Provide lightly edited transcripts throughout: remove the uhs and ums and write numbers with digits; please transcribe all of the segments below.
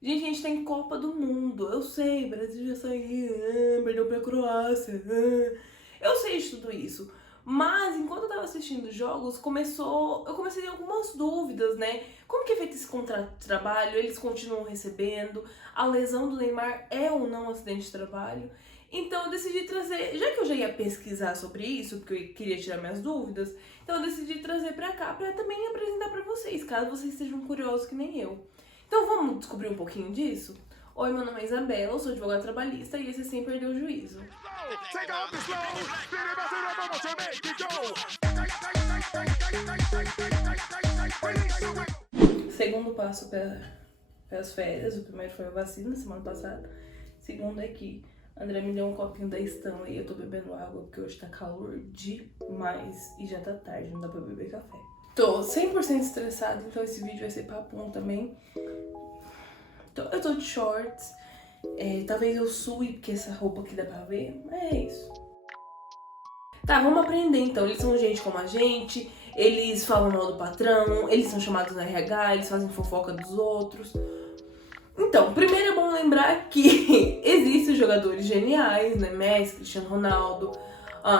Gente, a gente tem Copa do Mundo. Eu sei, Brasil já saiu, perdeu pra Croácia. Eu sei de tudo isso. Mas enquanto eu tava assistindo os jogos, eu comecei a ter algumas dúvidas, né? Como que é feito esse contrato de trabalho? Eles continuam recebendo? A lesão do Neymar é ou não um acidente de trabalho? Então eu decidi trazer, já que eu já ia pesquisar sobre isso, porque eu queria tirar minhas dúvidas, então eu decidi trazer pra cá pra também apresentar pra vocês, caso vocês estejam curiosos que nem eu. Então vamos descobrir um pouquinho disso? Oi, meu nome é Isabela, eu sou advogada trabalhista e esse é Sem Perder o Juízo. Segundo passo para as férias, o primeiro foi a vacina, semana passada. Segundo é que André me deu um copinho da Stanley e eu tô bebendo água porque hoje tá calor demais e já tá tarde, não dá pra beber café. Tô 100% estressada, então esse vídeo vai ser papum também. Eu tô de shorts, talvez eu sue porque essa roupa aqui dá pra ver, mas é isso. Tá, vamos aprender então. Eles são gente como a gente, eles falam mal do patrão, eles são chamados no RH, eles fazem fofoca dos outros. Então, primeiro é bom lembrar que existem jogadores geniais, né? Messi, Cristiano Ronaldo,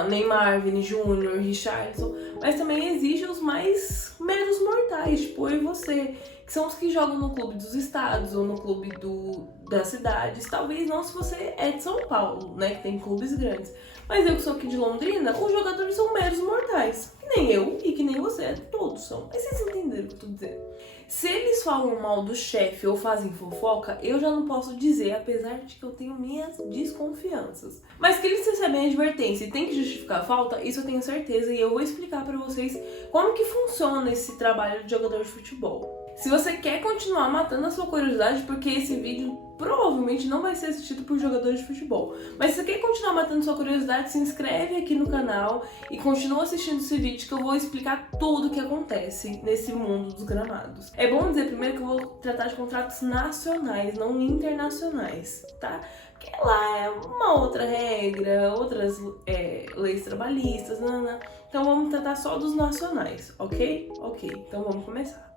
Neymar, Vini Júnior, Richarlison, mas também existem os mais meros mortais, tipo eu e você, que são os que jogam no clube dos estados ou no clube das cidades. Talvez não se você é de São Paulo, né? Que tem clubes grandes. Mas eu que sou aqui de Londrina, os jogadores são meros mortais. Que nem eu e que nem você, todos são. Mas vocês entenderam o que eu tô dizendo. Se eles falam mal do chefe ou fazem fofoca, eu já não posso dizer, apesar de que eu tenho minhas desconfianças. Mas que eles recebem advertência e tem que justificar a falta, isso eu tenho certeza e eu vou explicar pra vocês como que funciona esse trabalho de jogador de futebol. Se você quer continuar matando a sua curiosidade, porque esse vídeo provavelmente não vai ser assistido por jogadores de futebol, mas se você quer continuar matando sua curiosidade, se inscreve aqui no canal e continua assistindo esse vídeo que eu vou explicar tudo o que acontece nesse mundo dos gramados. É bom dizer primeiro que eu vou tratar de contratos nacionais, não internacionais, tá? Porque lá é uma outra regra, outras leis trabalhistas, nanana. Então vamos tratar só dos nacionais, ok? Ok, então vamos começar.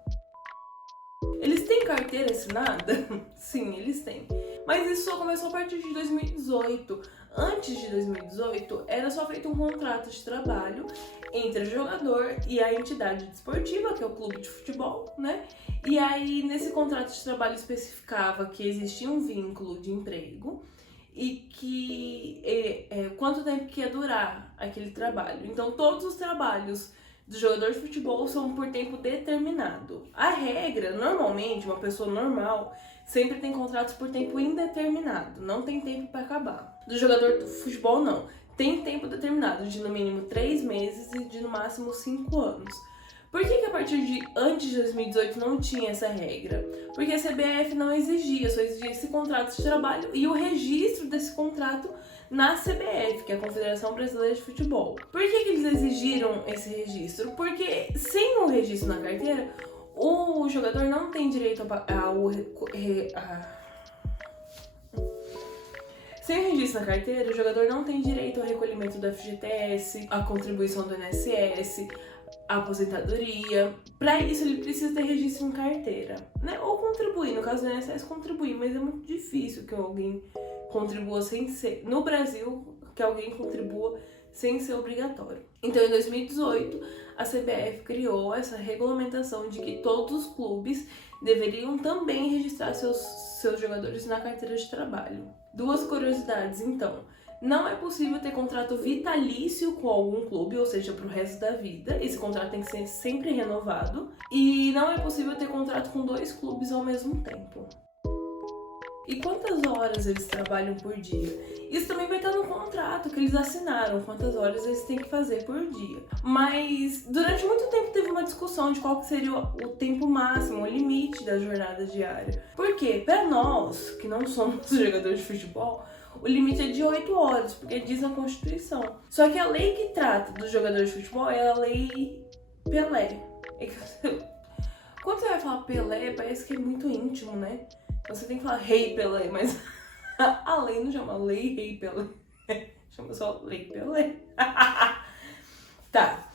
Eles têm carteira assinada? Sim, eles têm. Mas isso só começou a partir de 2018. Antes de 2018, era só feito um contrato de trabalho entre o jogador e a entidade desportiva, que é o clube de futebol, né? E aí, nesse contrato de trabalho especificava que existia um vínculo de emprego e que quanto tempo que ia durar aquele trabalho. Então, todos os trabalhos do jogador de futebol são por tempo determinado. A regra, normalmente, uma pessoa normal sempre tem contratos por tempo indeterminado, não tem tempo para acabar. Do jogador de futebol, não. Tem tempo determinado, de no mínimo 3 meses e de no máximo 5 anos. Por que a partir de antes de 2018 não tinha essa regra? Porque a CBF não exigia, só exigia esse contrato de trabalho e o registro desse contrato na CBF, que é a Confederação Brasileira de Futebol. Por que eles exigiram esse registro? Porque sem o registro na carteira, o jogador não tem direito Sem o registro na carteira, o jogador não tem direito ao recolhimento do FGTS, a contribuição do INSS, a aposentadoria. Para isso, ele precisa ter registro em carteira, né? Ou contribuir, no caso do INSS, contribuir, mas é muito difícil que alguém contribua sem ser... No Brasil, que alguém contribua sem ser obrigatório. Então, em 2018, a CBF criou essa regulamentação de que todos os clubes deveriam também registrar seus jogadores na carteira de trabalho. Duas curiosidades, então. Não é possível ter contrato vitalício com algum clube, ou seja, para o resto da vida. Esse contrato tem que ser sempre renovado. E não é possível ter contrato com 2 clubes ao mesmo tempo. E quantas horas eles trabalham por dia? Isso também vai estar no contrato que eles assinaram, quantas horas eles têm que fazer por dia. Mas durante muito tempo teve uma discussão de qual que seria o tempo máximo, o limite da jornada diária. Porque para nós, que não somos jogadores de futebol, o limite é de 8 horas, porque diz na Constituição. Só que a lei que trata dos jogadores de futebol é a Lei Pelé. Quando você vai falar Pelé, parece que é muito íntimo, né? Você tem que falar Rei Pelé, mas a lei não chama Lei Rei Pelé. Chama só Lei Pelé. Tá.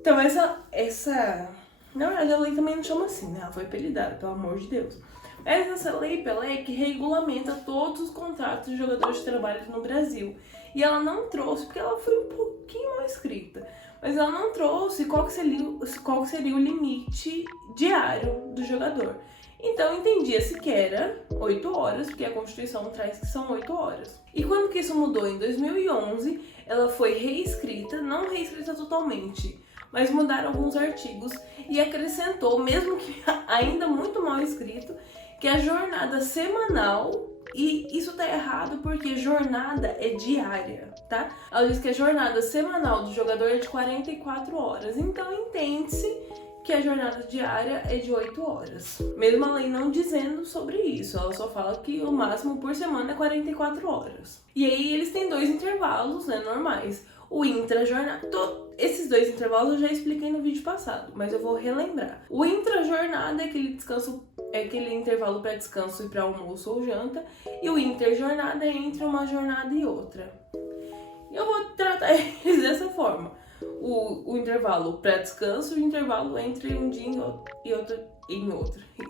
Então essa... Na verdade, a lei também não chama assim, né? Ela foi apelidada, pelo amor de Deus. Essa Lei Pelé que regulamenta todos os contratos de jogadores de trabalho no Brasil. E ela não trouxe, porque ela foi um pouquinho mal escrita, mas ela não trouxe qual que seria o limite diário do jogador. Então entendia-se que era 8 horas, porque a Constituição traz que são 8 horas. E quando que isso mudou? Em 2011, ela foi reescrita, não reescrita totalmente, mas mudaram alguns artigos e acrescentou, mesmo que ainda muito mal escrito, que a jornada semanal, e isso tá errado porque jornada é diária, tá? Ela diz que a jornada semanal do jogador é de 44 horas, então entende-se que a jornada diária é de 8 horas. Mesmo a lei não dizendo sobre isso, ela só fala que o máximo por semana é 44 horas. E aí eles têm 2 intervalos, né, normais. O intra-jornada, esses 2 intervalos eu já expliquei no vídeo passado, mas eu vou relembrar. O intra-jornada é aquele intervalo para descanso e para almoço ou janta, e o inter-jornada é entre uma jornada e outra. Eu vou tratar eles dessa forma. O intervalo para descanso e o intervalo entre um dia e outro,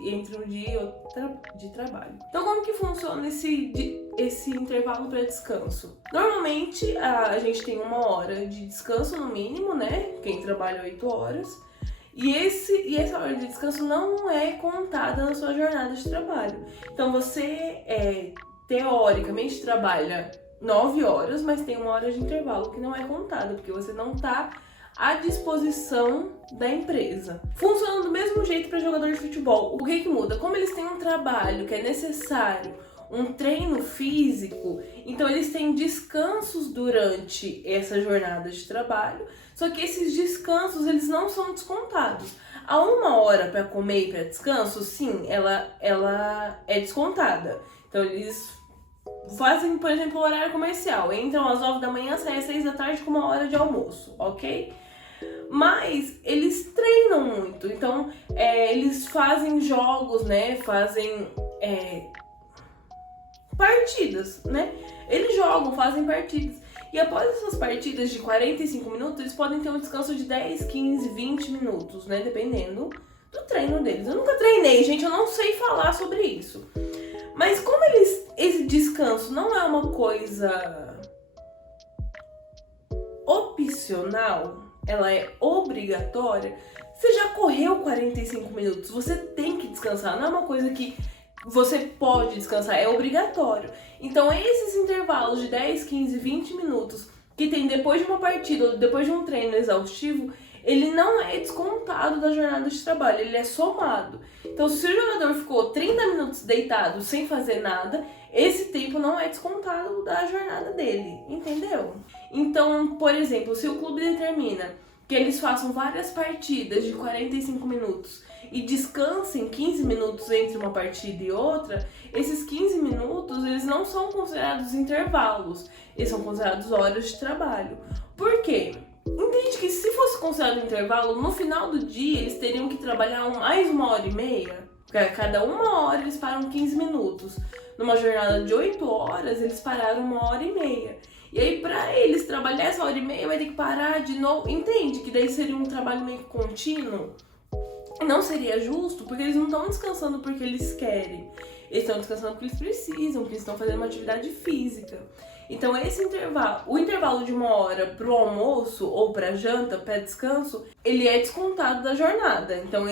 entre um dia e outro de trabalho. Então, como que funciona esse intervalo para descanso? Normalmente a gente tem 1 hora de descanso no mínimo, né? Quem trabalha 8 horas. E essa hora de descanso não é contada na sua jornada de trabalho. Então você teoricamente trabalha 9 horas, mas tem 1 hora de intervalo que não é contada, porque você não está à disposição da empresa. Funciona do mesmo jeito para jogador de futebol. O que muda? Como eles têm um trabalho que é necessário, um treino físico, então eles têm descansos durante essa jornada de trabalho, só que esses descansos eles não são descontados. Há 1 hora para comer e para descanso, sim, ela é descontada. Então eles fazem, por exemplo, o horário comercial, entram às 9 da manhã, saem às 6 da tarde com 1 hora de almoço, ok? Mas eles treinam muito, então eles fazem jogos, né? Fazem partidas, né? Eles jogam, fazem partidas. E após essas partidas de 45 minutos, eles podem ter um descanso de 10, 15, 20 minutos, né? Dependendo do treino deles. Eu nunca treinei, gente, eu não sei falar sobre isso. Mas como esse descanso não é uma coisa opcional, ela é obrigatória, você já correu 45 minutos, você tem que descansar, não é uma coisa que você pode descansar, é obrigatório. Então esses intervalos de 10, 15, 20 minutos que tem depois de uma partida ou depois de um treino exaustivo, ele não é descontado da jornada de trabalho, ele é somado. Então se o jogador ficou 30 minutos deitado sem fazer nada, esse tempo não é descontado da jornada dele, entendeu? Então, por exemplo, se o clube determina que eles façam várias partidas de 45 minutos e descansem 15 minutos entre uma partida e outra, esses 15 minutos eles não são considerados intervalos, eles são considerados horas de trabalho. Por quê? Entende que se fosse considerado intervalo, no final do dia eles teriam que trabalhar mais 1 hora e meia? Cada 1 hora eles param 15 minutos. Numa jornada de 8 horas, eles pararam 1 hora e meia. E aí, pra eles trabalhar essa hora e meia, vai ter que parar de novo. Entende que daí seria um trabalho meio contínuo? Não seria justo, porque eles não estão descansando porque eles querem. Eles estão descansando porque eles precisam, porque eles estão fazendo uma atividade física. Então, o intervalo de 1 hora pro almoço ou pra janta, para descanso, ele é descontado da jornada. Então,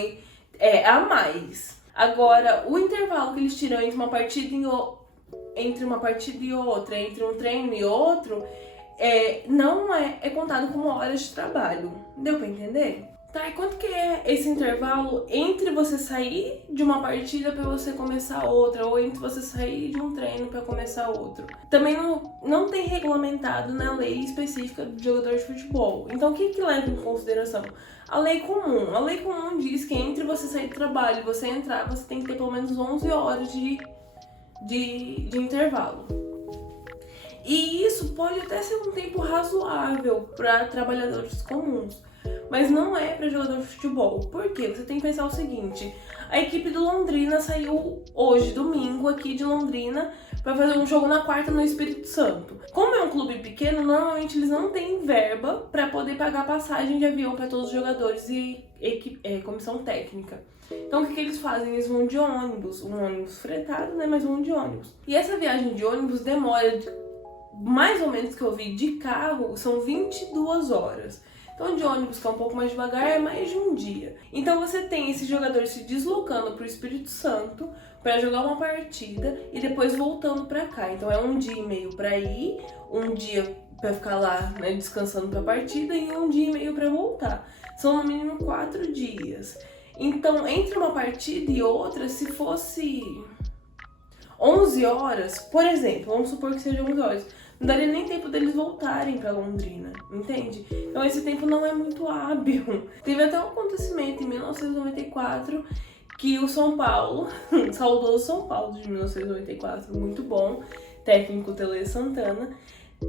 é a mais. Agora, o intervalo que eles tiram entre uma partida e outra, entre um treino e outro, não é contado como horas de trabalho. Deu pra entender? Tá, e quanto que é esse intervalo entre você sair de uma partida para você começar outra, ou entre você sair de um treino para começar outro? Também não tem regulamentado na lei específica do jogador de futebol. Então, o que leva em consideração? A lei comum. A lei comum diz que entre você sair do trabalho e você entrar, você tem que ter pelo menos 11 horas de intervalo. E isso pode até ser um tempo razoável para trabalhadores comuns, mas não é para jogador de futebol. Por quê? Você tem que pensar o seguinte: a equipe do Londrina saiu hoje, domingo, aqui de Londrina, para fazer um jogo na quarta no Espírito Santo. Como é um clube pequeno, normalmente eles não têm verba para poder pagar passagem de avião para todos os jogadores e comissão técnica. Então o que eles fazem? Eles vão de ônibus, um ônibus fretado, né, mas vão de ônibus. E essa viagem de ônibus demora, mais ou menos que eu vi, de carro, são 22 horas. Então de ônibus, que é um pouco mais devagar, é mais de um dia. Então você tem esse jogador se deslocando para o Espírito Santo para jogar uma partida e depois voltando para cá. Então é um dia e meio para ir, um dia para ficar lá, né, descansando para a partida e um dia e meio para voltar. São no mínimo 4 dias. Então, entre uma partida e outra, se fosse 11 horas, por exemplo, vamos supor que seja 11 horas, não daria nem tempo deles voltarem para Londrina, entende? Então esse tempo não é muito hábil. Teve até um acontecimento em 1994 que o São Paulo, saudoso São Paulo de 1994, muito bom, técnico Tele Santana,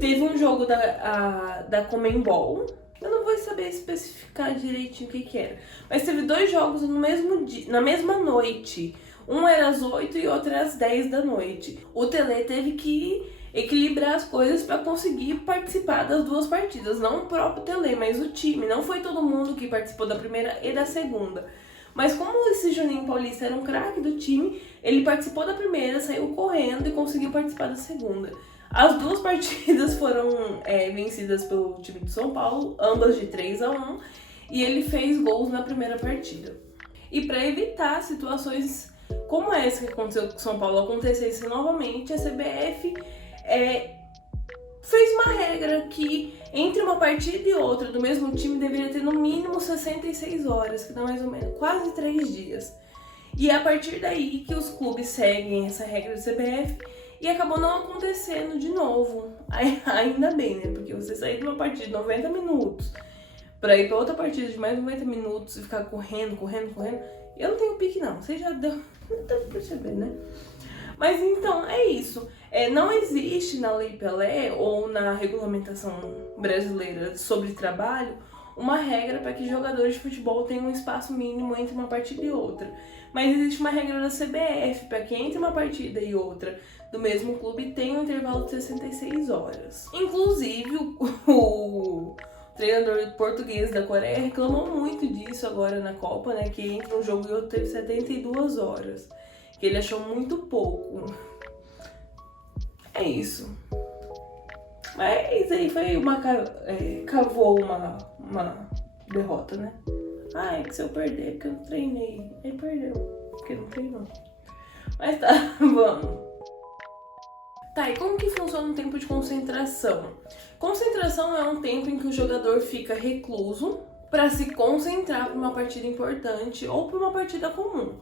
teve um jogo da Conmebol. Eu não vou saber especificar direitinho o que era, mas teve 2 jogos no mesmo dia, na mesma noite. Um era às 8 e outro era às 10 da noite. O Tele teve que equilibrar as coisas para conseguir participar das 2 partidas. Não o próprio Tele, mas o time. Não foi todo mundo que participou da primeira e da segunda. Mas como esse Juninho Paulista era um craque do time, ele participou da primeira, saiu correndo e conseguiu participar da segunda. As 2 partidas foram vencidas pelo time de São Paulo, ambas de 3-1, e ele fez gols na primeira partida. E para evitar situações como essa que aconteceu com São Paulo acontecesse novamente, a CBF fez uma regra que entre uma partida e outra do mesmo time deveria ter no mínimo 66 horas, que dá mais ou menos quase 3 dias. E é a partir daí que os clubes seguem essa regra da CBF e acabou não acontecendo de novo. Ainda bem, né? Porque você sair de uma partida de 90 minutos pra ir pra outra partida de mais 90 minutos e ficar correndo, eu não tenho pique não, você já deu pra perceber, né? Mas então, é isso. Não existe na Lei Pelé ou na regulamentação brasileira sobre trabalho uma regra para que jogadores de futebol tenham um espaço mínimo entre uma partida e outra. Mas existe uma regra da CBF para que entre uma partida e outra do mesmo clube tenha um intervalo de 66 horas. Inclusive, o treinador português da Coreia reclamou muito disso agora na Copa, né? Que entre um jogo e outro teve 72 horas. Que ele achou muito pouco. É isso. Mas aí foi cavou uma derrota, né? É que se eu perder é porque eu não treinei. Aí perdeu, porque não treinou. Mas tá, vamos. Tá, e como que funciona o tempo de concentração? Concentração é um tempo em que o jogador fica recluso para se concentrar para uma partida importante ou para uma partida comum.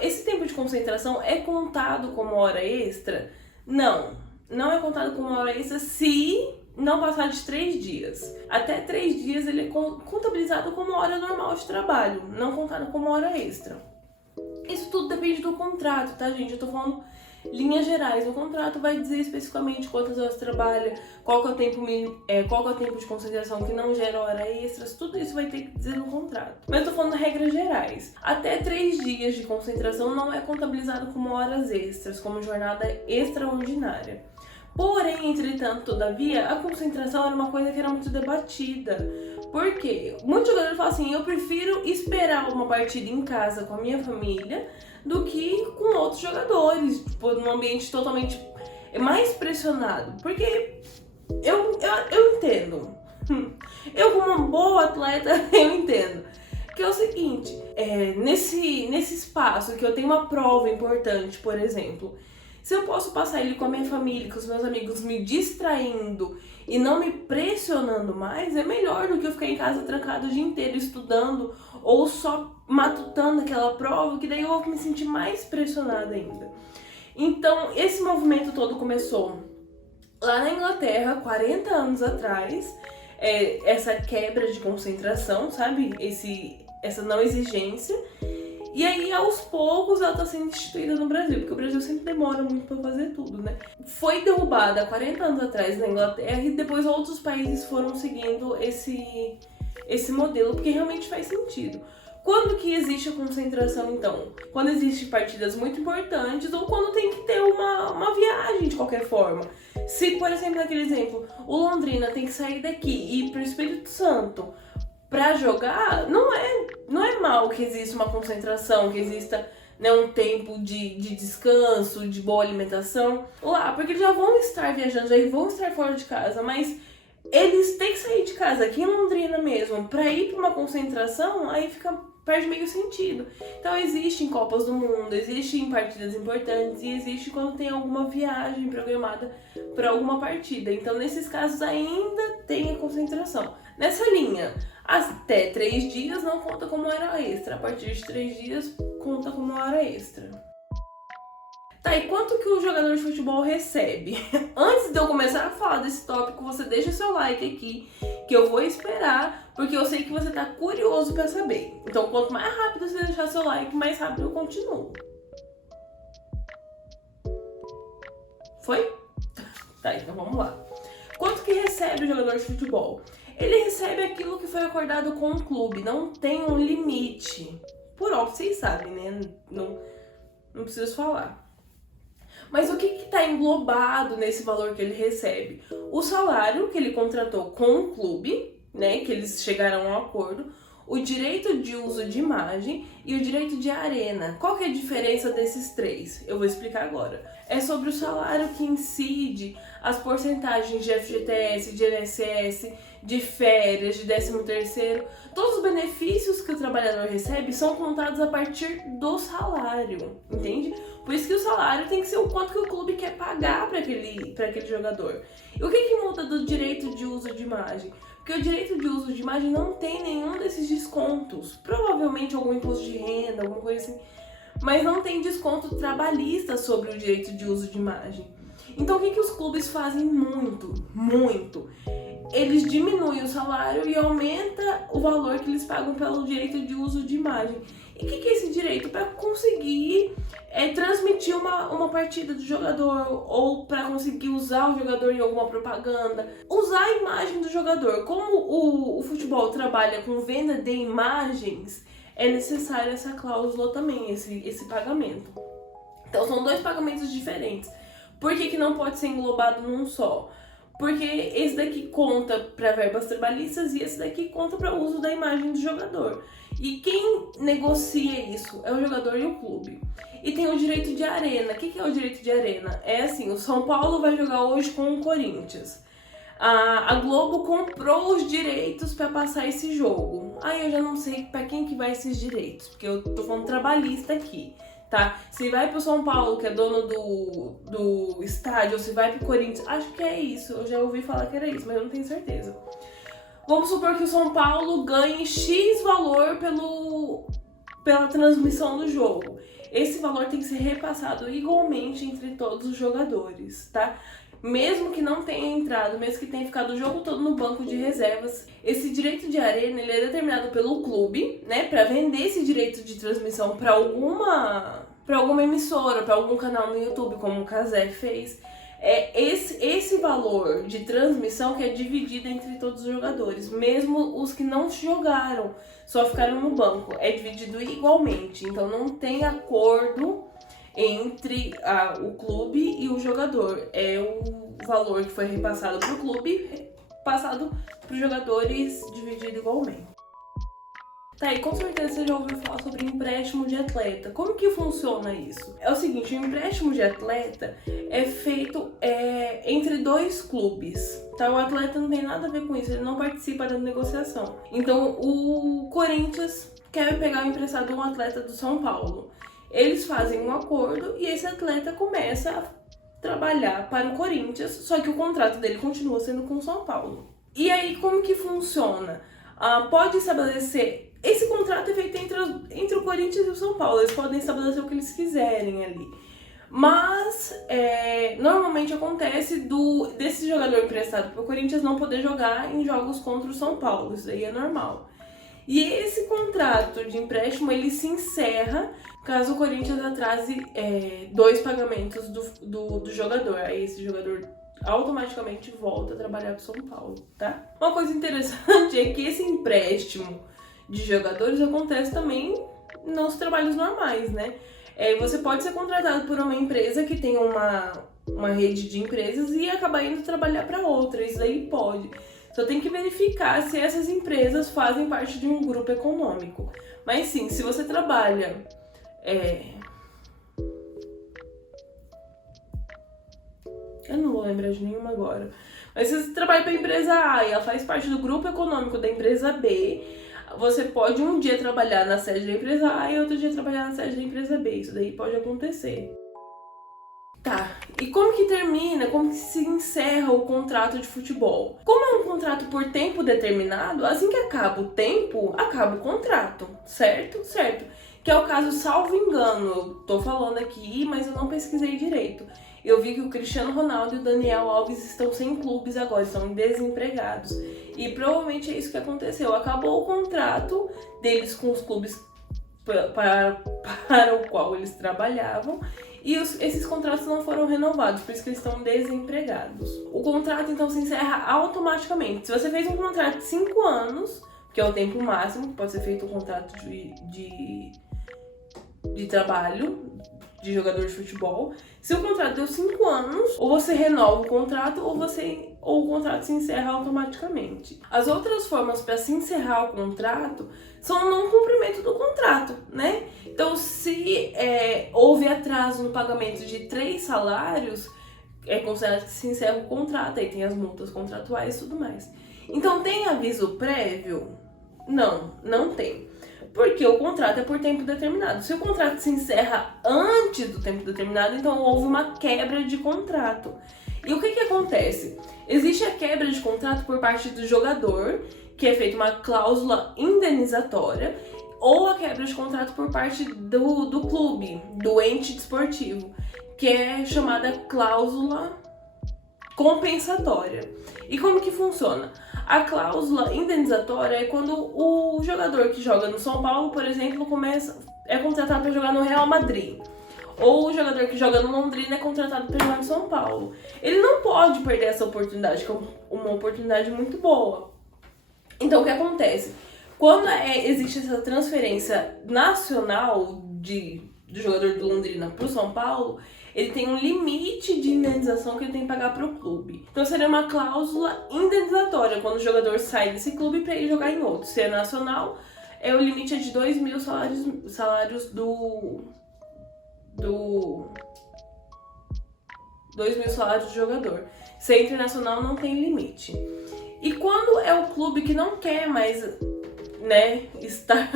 Esse tempo de concentração é contado como hora extra? Não é contado como hora extra se não passar de 3 dias. Até 3 dias ele é contabilizado como hora normal de trabalho, não contado como hora extra. Isso tudo depende do contrato, tá, gente? Eu tô falando linhas gerais. O contrato vai dizer especificamente quantas horas trabalha, qual que é o tempo de concentração que não gera hora extras, tudo isso vai ter que dizer no contrato. Mas eu tô falando regras gerais. Até 3 dias de concentração não é contabilizado como horas extras, como jornada extraordinária. Porém, entretanto, todavia, a concentração era uma coisa que era muito debatida. Por quê? Muitos jogadores falam assim, eu prefiro esperar uma partida em casa com a minha família do que com outros jogadores, tipo, num ambiente totalmente mais pressionado. Porque eu entendo. Eu, como uma boa atleta, eu entendo. Que é o seguinte, nesse espaço que eu tenho uma prova importante, por exemplo, se eu posso passar ele com a minha família, com os meus amigos, me distraindo e não me pressionando mais, é melhor do que eu ficar em casa trancado o dia inteiro estudando ou só matutando aquela prova, que daí eu vou me sentir mais pressionada ainda. Então, esse movimento todo começou lá na Inglaterra, 40 anos atrás, essa quebra de concentração, sabe? Essa não exigência. E aí, aos poucos, ela tá sendo instituída no Brasil, porque o Brasil sempre demora muito pra fazer tudo, né? Foi derrubada há 40 anos atrás na Inglaterra e depois outros países foram seguindo esse modelo, porque realmente faz sentido. Quando que existe a concentração, então? Quando existem partidas muito importantes ou quando tem que ter uma viagem de qualquer forma. Se, por exemplo, naquele exemplo, o Londrina tem que sair daqui e ir pro Espírito Santo pra jogar, não é mal que exista uma concentração, que exista, né, um tempo de descanso, de boa alimentação lá, porque eles já vão estar viajando, já vão estar fora de casa, mas eles têm que sair de casa aqui em Londrina mesmo pra ir pra uma concentração, aí perde meio sentido. Então existe em Copas do Mundo, existe em partidas importantes e existe quando tem alguma viagem programada para alguma partida. Então nesses casos ainda tem a concentração. Nessa linha, até 3 dias não conta como hora extra, a partir de 3 dias conta como hora extra. Tá, e quanto que o jogador de futebol recebe? Antes de eu começar a falar desse tópico, você deixa seu like aqui, que eu vou esperar, porque eu sei que você tá curioso pra saber. Então, quanto mais rápido você deixar seu like, mais rápido eu continuo. Foi? Tá, então vamos lá. Quanto que recebe o jogador de futebol? Ele recebe aquilo que foi acordado com o clube, não tem um limite. Por óbvio, vocês sabem, né? Não preciso falar. Mas o que está englobado nesse valor que ele recebe? O salário que ele contratou com o clube, né, que eles chegaram a um acordo, o direito de uso de imagem e o direito de arena. Qual que é a diferença desses três? Eu vou explicar agora. É sobre o salário que incide as porcentagens de FGTS, de INSS, de férias, de 13º. Todos os benefícios que o trabalhador recebe são contados a partir do salário, entende? Por isso que o salário tem que ser o quanto que o clube quer pagar para aquele jogador. E o que muda do direito de uso de imagem? Porque o direito de uso de imagem não tem nenhum desses descontos. Provavelmente algum imposto de renda, alguma coisa assim. Mas não tem desconto trabalhista sobre o direito de uso de imagem. Então o que os clubes fazem muito? Eles diminuem o salário e aumenta o valor que eles pagam pelo direito de uso de imagem. E o que é esse direito? Para conseguir transmitir uma partida do jogador ou para conseguir usar o jogador em alguma propaganda. Usar a imagem do jogador. Como o futebol trabalha com venda de imagens, é necessária essa cláusula também, esse pagamento. Então são 2 pagamentos diferentes. Por que não pode ser englobado num só? Porque esse daqui conta para verbas trabalhistas e esse daqui conta para o uso da imagem do jogador. E quem negocia isso é o jogador e o clube. E tem o direito de arena. O que é o direito de arena? É assim, o São Paulo vai jogar hoje com o Corinthians. A Globo comprou os direitos para passar esse jogo. Aí eu já não sei para quem que vai esses direitos, porque eu tô falando trabalhista aqui. Tá? Se vai pro São Paulo, que é dono do estádio, ou se vai pro Corinthians, acho que é isso. Eu já ouvi falar que era isso, mas eu não tenho certeza. Vamos supor que o São Paulo ganhe X valor pela transmissão do jogo. Esse valor tem que ser repassado igualmente entre todos os jogadores, tá? Mesmo que não tenha entrado, mesmo que tenha ficado o jogo todo no banco de reservas, esse direito de arena ele é determinado pelo clube, né, para vender esse direito de transmissão para alguma emissora, para algum canal no YouTube, como o Cazé fez. É esse valor de transmissão que é dividido entre todos os jogadores, mesmo os que não jogaram, só ficaram no banco, é dividido igualmente. Então não tem acordo entre o clube e o jogador. É o valor que foi repassado para o clube, passado para os jogadores, dividido igualmente. Tá, e com certeza você já ouviu falar sobre empréstimo de atleta. Como que funciona isso? É o seguinte, o empréstimo de atleta é feito entre 2 clubes. Tá? O atleta não tem nada a ver com isso, ele não participa da negociação. Então, o Corinthians quer pegar o emprestado de um atleta do São Paulo. Eles fazem um acordo e esse atleta começa a trabalhar para o Corinthians, só que o contrato dele continua sendo com o São Paulo. E aí, como que funciona? Pode estabelecer... Esse contrato é feito entre o Corinthians e o São Paulo. Eles podem estabelecer o que eles quiserem ali. Mas, normalmente acontece desse jogador emprestado para o Corinthians não poder jogar em jogos contra o São Paulo. Isso aí é normal. E esse contrato de empréstimo, ele se encerra caso o Corinthians atrase 2 pagamentos do jogador. Aí esse jogador automaticamente volta a trabalhar para o São Paulo, tá? Uma coisa interessante é que esse empréstimo de jogadores acontece também nos trabalhos normais, né? Você pode ser contratado por uma empresa que tem uma rede de empresas e acabar indo trabalhar para outra, isso aí pode. Só tem que verificar se essas empresas fazem parte de um grupo econômico. Mas sim, se você trabalha... Eu não vou lembrar de nenhuma agora. Mas se você trabalha para a empresa A e ela faz parte do grupo econômico da empresa B, você pode um dia trabalhar na sede da empresa A e outro dia trabalhar na sede da empresa B. Isso daí pode acontecer. Tá, e como que termina, como que se encerra o contrato de futebol? Como é um contrato por tempo determinado, assim que acaba o tempo, acaba o contrato, certo? Certo. Que é o caso, salvo engano, eu tô falando aqui, mas eu não pesquisei direito. Eu vi que o Cristiano Ronaldo e o Daniel Alves estão sem clubes agora, estão desempregados. E provavelmente é isso que aconteceu. Acabou o contrato deles com os clubes para o qual eles trabalhavam. E esses contratos não foram renovados, por isso que eles estão desempregados. O contrato, então, se encerra automaticamente. Se você fez um contrato de 5 anos, que é o tempo máximo, que pode ser feito um contrato de trabalho de jogador de futebol. Se o contrato deu 5 anos, ou você renova o contrato, ou o contrato se encerra automaticamente. As outras formas para se encerrar o contrato são o não cumprimento do contrato, né? Então, se houve atraso no pagamento de 3 salários, é considerado que se encerra o contrato, aí tem as multas contratuais e tudo mais. Então, tem aviso prévio? Não, não tem. Porque o contrato é por tempo determinado. Se o contrato se encerra antes do tempo determinado, então houve uma quebra de contrato. E o que acontece? Existe a quebra de contrato por parte do jogador, que é feita uma cláusula indenizatória, ou a quebra de contrato por parte do clube, do ente desportivo, que é chamada cláusula compensatória. E como que funciona? A cláusula indenizatória é quando o jogador que joga no São Paulo, por exemplo, é contratado para jogar no Real Madrid. Ou o jogador que joga no Londrina é contratado para jogar no São Paulo. Ele não pode perder essa oportunidade, que é uma oportunidade muito boa. Então, o que acontece? Quando existe essa transferência nacional do jogador do Londrina para o São Paulo, ele tem um limite de indenização que ele tem que pagar para o clube. Então seria uma cláusula indenizatória quando o jogador sai desse clube para ir jogar em outro. Se é nacional, o limite é de 2 mil salários 2 mil salários do jogador. Se é internacional, não tem limite. E quando é o clube que não quer mais, né, estar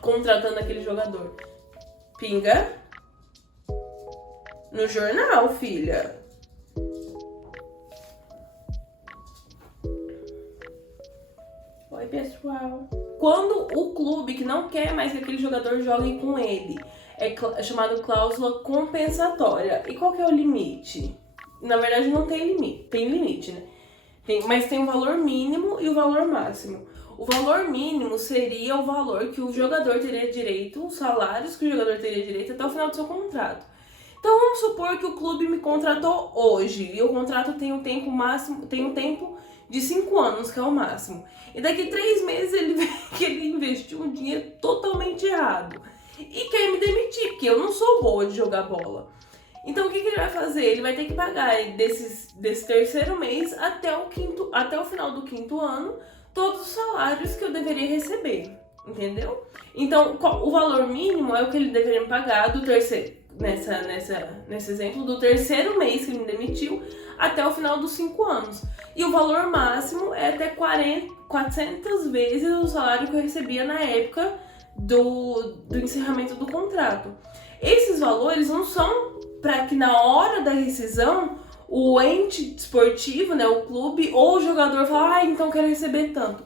contratando aquele jogador, pinga no jornal, filha. Oi, pessoal. Quando o clube que não quer mais que aquele jogador jogue com ele, é chamado cláusula compensatória. E qual que é o limite? Na verdade, não tem limite. Tem limite, né? Mas tem o valor mínimo e o valor máximo. O valor mínimo seria o valor que o jogador teria direito, os salários que o jogador teria direito até o final do seu contrato. Então vamos supor que o clube me contratou hoje e o contrato tem um tempo máximo, tem um tempo de 5 anos, que é o máximo. E daqui 3 meses ele vê que ele investiu um dinheiro totalmente errado e quer me demitir, porque eu não sou boa de jogar bola. Então o que ele vai fazer? Ele vai ter que pagar desse terceiro mês até o final do 5º ano todos os salários que eu deveria receber, entendeu? Então o valor mínimo é o que ele deveria me pagar do terceiro, nesse exemplo, do terceiro mês que ele me demitiu até o final dos 5 anos. E o valor máximo é até 400 vezes o salário que eu recebia na época do encerramento do contrato. Esses valores não são para que na hora da rescisão o ente esportivo, né, o clube ou o jogador fale, então quero receber tanto.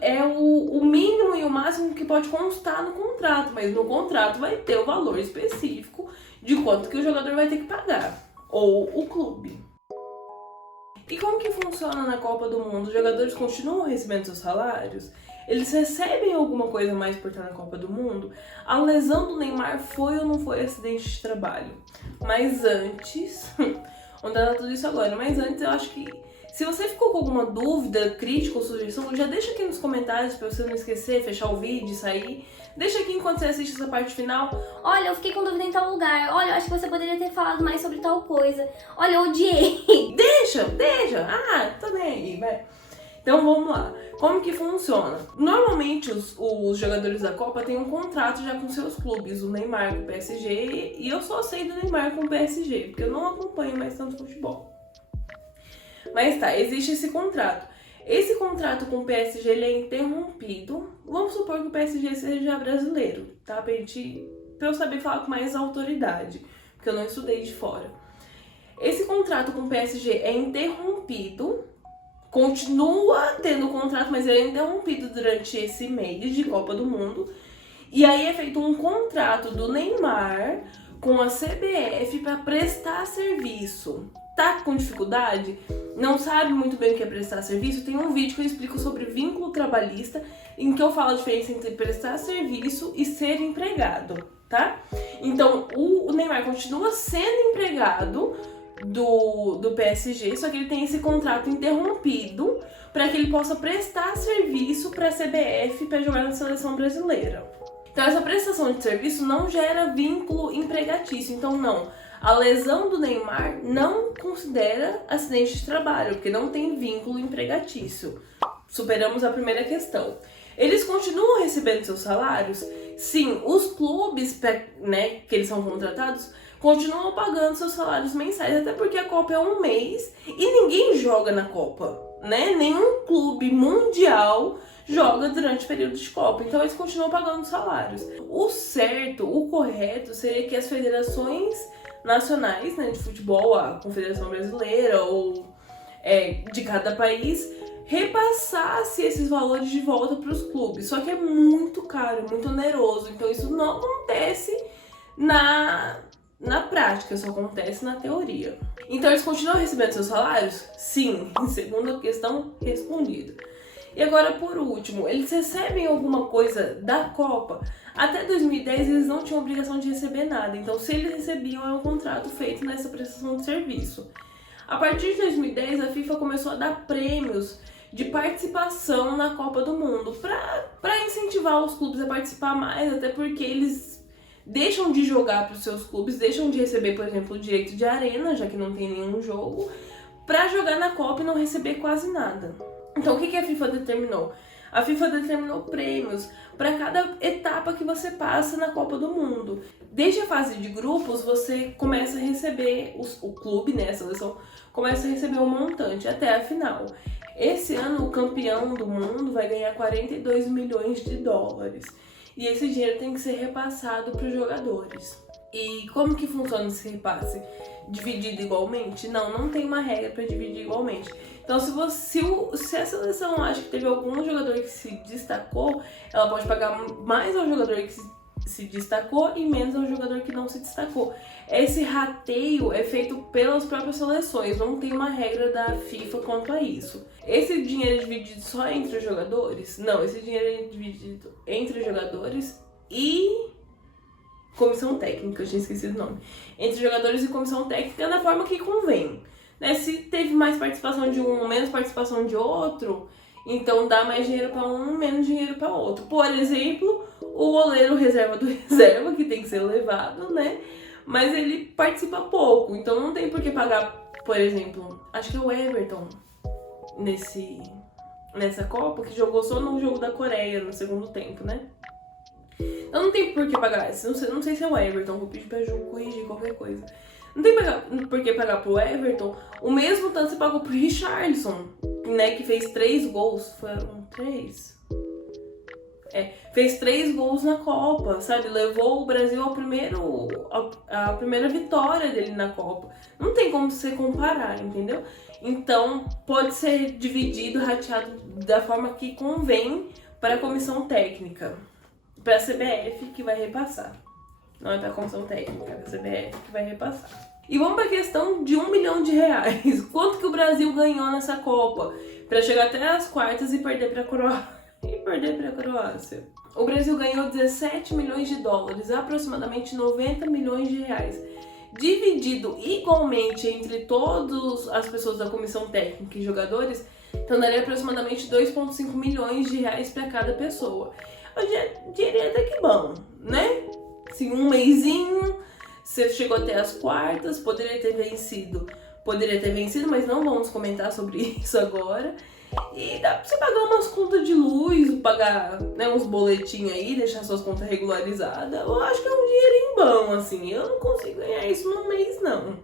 É o mínimo e o máximo que pode constar no contrato, mas no contrato vai ter o valor específico de quanto que o jogador vai ter que pagar, ou o clube. E como que funciona na Copa do Mundo? Os jogadores continuam recebendo seus salários? Eles recebem alguma coisa mais por estar na Copa do Mundo? A lesão do Neymar foi ou não foi acidente de trabalho? Mas antes... Vamos dar tudo isso agora, mas antes eu acho que se você ficou com alguma dúvida, crítica ou sugestão, já deixa aqui nos comentários pra você não esquecer, fechar o vídeo e sair. Deixa aqui enquanto você assiste essa parte final. Olha, eu fiquei com dúvida em tal lugar. Olha, eu acho que você poderia ter falado mais sobre tal coisa. Olha, eu odiei. Deixa. Ah, tá bem aí, vai. Então vamos lá, como que funciona? Normalmente os jogadores da Copa têm um contrato já com seus clubes, o Neymar com o PSG, e eu só sei do Neymar com o PSG, porque eu não acompanho mais tanto futebol. Mas tá, existe esse contrato. Esse contrato com o PSG ele é interrompido, vamos supor que o PSG seja brasileiro, tá? Pra eu saber falar com mais autoridade, porque eu não estudei de fora. Esse contrato com o PSG é interrompido, continua tendo contrato, mas ele é interrompido durante esse mês de Copa do Mundo. E aí é feito um contrato do Neymar com a CBF para prestar serviço. Tá com dificuldade? Não sabe muito bem o que é prestar serviço? Tem um vídeo que eu explico sobre vínculo trabalhista, em que eu falo a diferença entre prestar serviço e ser empregado, tá? Então, o Neymar continua sendo empregado do PSG, só que ele tem esse contrato interrompido para que ele possa prestar serviço para a CBF para jogar na seleção brasileira. Então essa prestação de serviço não gera vínculo empregatício, então não. A lesão do Neymar não considera acidente de trabalho, porque não tem vínculo empregatício. Superamos a primeira questão. Eles continuam recebendo seus salários? Sim, os clubes, né, que eles são contratados, continuam pagando seus salários mensais, até porque a Copa é um mês e ninguém joga na Copa, né? Nenhum clube mundial joga durante o período de Copa, então eles continuam pagando salários. O certo, o correto seria que as federações nacionais, né, de futebol, a Confederação Brasileira ou de cada país, repassasse esses valores de volta para os clubes. Só que é muito caro, muito oneroso, então isso não acontece na prática, só acontece na teoria. Então eles continuam recebendo seus salários? Sim, segunda questão respondida. E agora, por último, eles recebem alguma coisa da Copa? Até 2010 eles não tinham obrigação de receber nada, então se eles recebiam é um contrato feito nessa prestação de serviço. A partir de 2010 a FIFA começou a dar prêmios de participação na Copa do Mundo para incentivar os clubes a participar mais, até porque eles deixam de jogar para os seus clubes, deixam de receber, por exemplo, o direito de arena, já que não tem nenhum jogo, para jogar na Copa e não receber quase nada. Então o que a FIFA determinou? A FIFA determinou prêmios para cada etapa que você passa na Copa do Mundo. Desde a fase de grupos, você começa a receber, o clube, né, a seleção, começa a receber um montante até a final. Esse ano, o campeão do mundo vai ganhar 42 milhões de dólares. E esse dinheiro tem que ser repassado para os jogadores. E como que funciona esse repasse? Dividido igualmente? Não tem uma regra para dividir igualmente. Então, se a seleção acha que teve algum jogador que se destacou, ela pode pagar mais ao jogador que se destacou e menos ao jogador que não se destacou. Esse rateio é feito pelas próprias seleções, não tem uma regra da FIFA quanto a isso. Esse dinheiro é dividido só entre os jogadores? Não, esse dinheiro é dividido entre os jogadores e comissão técnica, eu tinha esquecido o nome. Entre jogadores e comissão técnica da forma que convém. Né? Se teve mais participação de um, menos participação de outro, então dá mais dinheiro para um, menos dinheiro para outro. Por exemplo, o goleiro reserva do reserva, que tem que ser levado, né? Mas ele participa pouco, então não tem por que pagar, por exemplo, acho que é o Everton nessa Copa, que jogou só no jogo da Coreia no segundo tempo, né? Então não tem por que pagar, não sei se é o Everton, vou pedir pra Ju corrigir qualquer coisa. Não tem por que pagar pro Everton o mesmo tanto que você pagou pro Richarlison, né, que fez 3 gols, foram 3? Fez 3 gols na Copa, sabe? Levou o Brasil a primeira vitória dele na Copa. Não tem como você comparar, entendeu? Então pode ser dividido, rateado da forma que convém para a comissão técnica. Para a CBF que vai repassar. Não é para a comissão técnica, é a CBF que vai repassar. E vamos para a questão de R$1 milhão. Quanto que o Brasil ganhou nessa Copa? Para chegar até as quartas e perder para a Croácia. O Brasil ganhou US$17 milhões, aproximadamente R$90 milhões. Dividido igualmente entre todas as pessoas da comissão técnica e jogadores, então daria aproximadamente R$2,5 milhões para cada pessoa. O dinheiro é até que bom, né? Se um mêsinho, você chegou até as quartas, poderia ter vencido, mas não vamos comentar sobre isso agora. E dá pra você pagar umas contas de luz, pagar, né, uns boletinhos aí, deixar suas contas regularizadas. Eu acho que é um dinheirinho bom, assim. Eu não consigo ganhar isso no mês, não.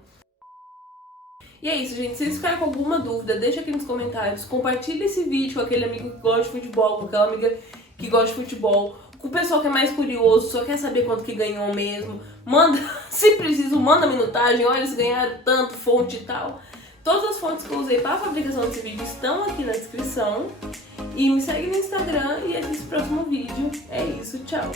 E é isso, gente. Se vocês ficarem com alguma dúvida, deixa aqui nos comentários. Compartilha esse vídeo com aquele amigo que gosta de futebol, com aquela amiga que gosta de futebol, com o pessoal que é mais curioso, só quer saber quanto que ganhou mesmo. Manda, se preciso, manda minutagem. Olha, eles ganharam tanto, fonte e tal. Todas as fontes que eu usei para a fabricação desse vídeo estão aqui na descrição. E me segue no Instagram e até esse próximo vídeo. É isso, tchau!